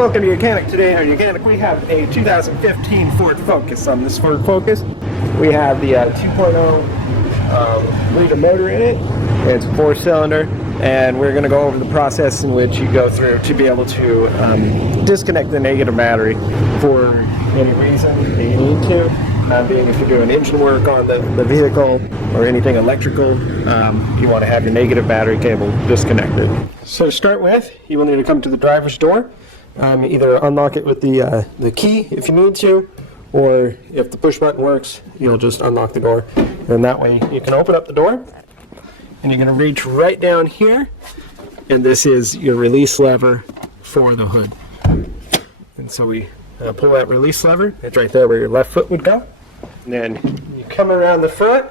Welcome to YOUCANIC. Today on YOUCANIC we have a 2015 Ford Focus. On this Ford Focus we have the 2.0 liter motor in it. It's a 4-cylinder, and we're going to go over the process in which you go through to be able to disconnect the negative battery for any reason that you need to. Being if you're doing engine work on the vehicle or anything electrical, you want to have your negative battery cable disconnected. So to start with, you will need to come to the driver's door. Either unlock it with the key if you need to, or if the push button works, you'll just unlock the door. And that way you can open up the door, and you're going to reach right down here, and this is your release lever for the hood. And so we pull that release lever. It's right there where your left foot would go. And then you come around the front,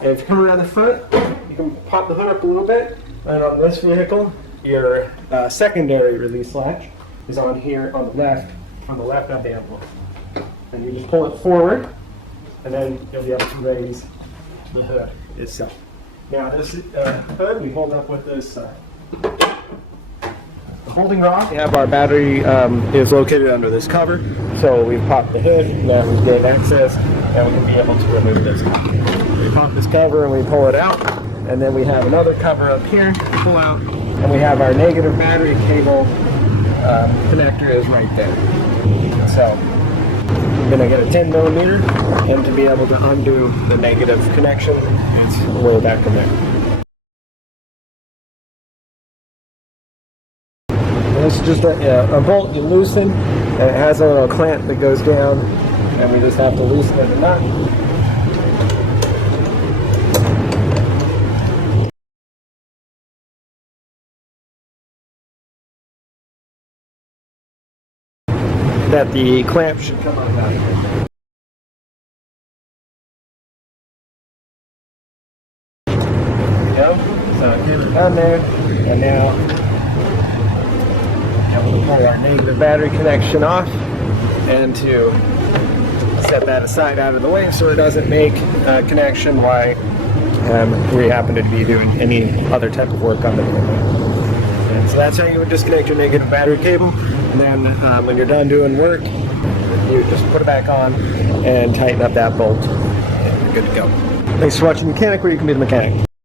and if you come around the front, you can pop the hood up a little bit. And on this vehicle, your secondary release latch is on here on the left of the envelope. And you just pull it forward, and then you'll be able to raise the hood itself. Now this hood we hold up with this holding rod. We have our battery is located under this cover, so we've popped the hood, now we've gained access, and we can be able to remove this. We pop this cover and we pull it out, and then we have another cover up here to pull out, and we have our negative battery cable connector is right there. So we're going to get a 10mm, and to be able to undo the negative connection, it's way back in there. This is just a bolt you loosen, and it has a little clamp that goes down, and we just have to loosen it enough. That the clamp should come undone. There we go. So get it down there, and now we'll pull our negative battery connection off, and to set that aside out of the way so it doesn't make a connection while we happen to be doing any other type of work on the vehicle. And so that's how you would disconnect your negative battery cable, and then when you're done doing work, you just put it back on and tighten up that bolt, and you're good to go. Thanks for watching YOUCANIC, where you can be the mechanic.